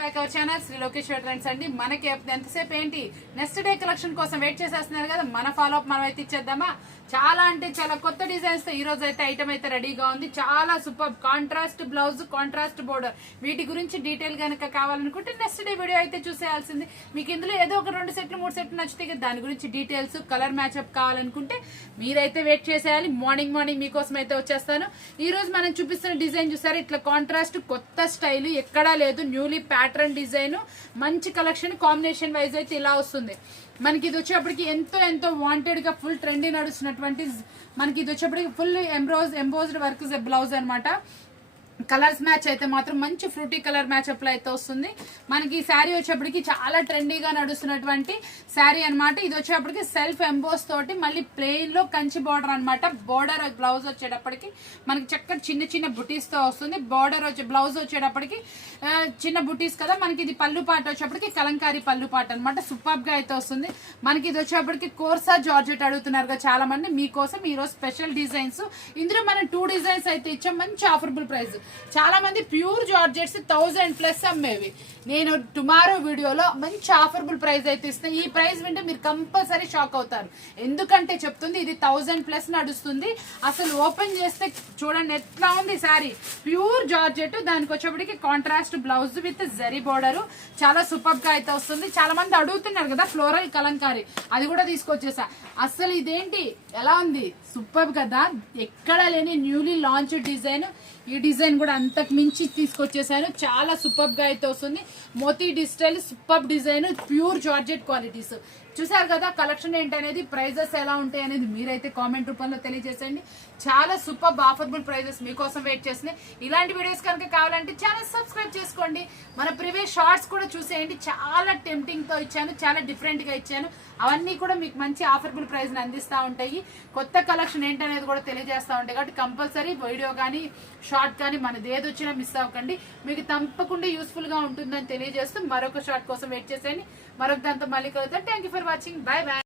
Back our channel Shri Lokeshwar trends అండి. మనకి ఎంతసేపు ఏంటి నెక్స్ట్ డే కలెక్షన్ కోసం వెయిట్ చేసేస్తున్నారు కదా, మన ఫాలో అప్ మనం అయితే ఇచ్చేద్దామా. చాలా అంటే చాలా కొత్త డిజైన్స్ తో ఈ రోజు అయితే ఐటమ్ అయితే రెడీగా ఉంది. చాలా super contrast blouse, contrast border. వీటి గురించి డీటెయిల్ కనుక కావాలనుకుంటే నెక్స్ట్ డే వీడియో అయితే చూసేయాల్సింది. మీకు ఇందులో ఏదో ఒక 2 సెట్లు 3 సెట్లు నచ్చితే దాని గురించి డీటెయిల్స్ కలర్ మ్యాచ్అప్ కావాలనుకుంటే మీరైతే వెయిట్ చేసేయాలి. మార్నింగ్ మీకోసం అయితే వచ్చేస్తాను. ఈ రోజు మనం చూపిస్తున్న డిజైన్ చూసారు, ఇట్లా కాంట్రాస్ట్ కొత్త స్టైల్ ఎక్కడా లేదు. న్యూలీ ప్యాటర్న్ డిజైన్, మంచి కలెక్షన్, కాంబినేషన్ వైజ్ అయితే ఇలా వస్తుంది. మనకి ఇది వచ్చేప్పటికి ఎంతో వాంటెడ్ గా ఫుల్ ట్రెండీ నడుస్తున్నటువంటి మనకి ఇది వచ్చేప్పటికి ఫుల్ ఎంబోజ్డ్ వర్క్ బ్లౌజ్ అనమాట. కలర్స్ మ్యాచ్ అయితే మాత్రం మంచి ఫ్రూటీ కలర్ మ్యాచ్అప్ లో అయితే వస్తుంది. మనకి ఈ శారీ వచ్చేప్పటికి చాలా ట్రెండీగా నడుస్తున్నటువంటి శారీ అనమాట. ఇది వచ్చేప్పటికి సెల్ఫ్ ఎంబోస్ తోటి మళ్ళీ ప్లెయిన్ లో కంచి బార్డర్ అనమాట. బార్డర్ బ్లౌజ్ వచ్చేటప్పటికి మనకి చక్కటి చిన్న బుటీస్ తో వస్తుంది. బార్డర్ బ్లౌజ్ వచ్చేటప్పటికి చిన్న బుటీస్ కదా. మనకి ఇది పళ్ళు పాట వచ్చేప్పటికి కలంకారీ పళ్ళు పాట అనమాట. సూపర్ గా అయితే వస్తుంది. మనకి ఇది వచ్చేప్పటికి కోర్సా జార్జెట్ అడుగుతున్నారు చాలా మంది, మీకోసం ఈ రోజు స్పెషల్ డిజైన్స్. ఇందులో మనం 2 డిజైన్స్ అయితే ఇచ్చాం, మంచి ఆఫరబుల్ ప్రైస్. చాలా మంది ప్యూర్ జార్జెట్స్ 1000+ అమ్మేవి. నేను టుమారో వీడియోలో మంచి ఆఫరబుల్ ప్రైస్ అయితే ఇస్తాను. ఈ ప్రైస్ వింటే మీరు కంపల్సరీ షాక్ అవుతారు. ఎందుకంటే చెప్తుంది ఇది 1000+ నడుస్తుంది. అసలు ఓపెన్ చేస్తే చూడండి ఎట్లా ఉంది శారీ. ప్యూర్ జార్జెట్, దానికి వచ్చేప్పటికి contrast blouse with zari border. చాలా సూపర్ గా అయితే వస్తుంది. చాలా మంది అడుగుతున్నారు కదా ఫ్లోరల్ కలంకారీ, అది కూడా తీసుకొచ్చేసా. అసలు ఇదేంటి ఎలా ఉంది, సూపర్ కదా. ఎక్కడ లేని న్యూలీ లాంచ్ డిజైన్. ఈ డిజైన్ కూడా అంతకు మించి తీసుకొచ్చేసాను. చాలా సూపర్ గా అయితే వస్తుంది. Moti digital super design, pure georgette qualities. చూసారు కదా కలెక్షన్ ఏంటనేది, ప్రైజెస్ ఎలా ఉంటాయి అనేది మీరైతే కామెంట్ రూపంలో తెలియజేసండి. చాలా సూపర్ ఆఫర్బుల్ ప్రైజెస్ మీకోసం వెయిట్ చేస్తున్నాయి. ఇలాంటి వీడియోస్ కనుక కావాలంటే ఛానల్ సబ్స్క్రైబ్ చేసుకోండి. మన ప్రీవియస్ షార్ట్స్ కూడా చూసేయండి. చాలా టెంప్టింగ్ తో ఇచ్చాను, చాలా డిఫరెంట్ గా ఇచ్చాను. అవన్నీ కూడా మీకు మంచి ఆఫర్బుల్ ప్రైస్ అందిస్తూ ఉంటాయి. కొత్త కలెక్షన్ ఏంటనేది కూడా తెలియజేస్తూ ఉంటాయి. కాబట్టి కంపల్సరీ వీడియో కానీ షార్ట్ కానీ మనది ఏది వచ్చినా మిస్ అవ్వకండి. మీకు తప్పకుండా యూస్ఫుల్ గా ఉంటుందని తెలియజేస్తూ మరొక షార్ట్ కోసం వెయిట్ చేసేయండి. మరొక దాంతో మళ్ళీ కలుగుతాం. Thank you for watching. Bye by.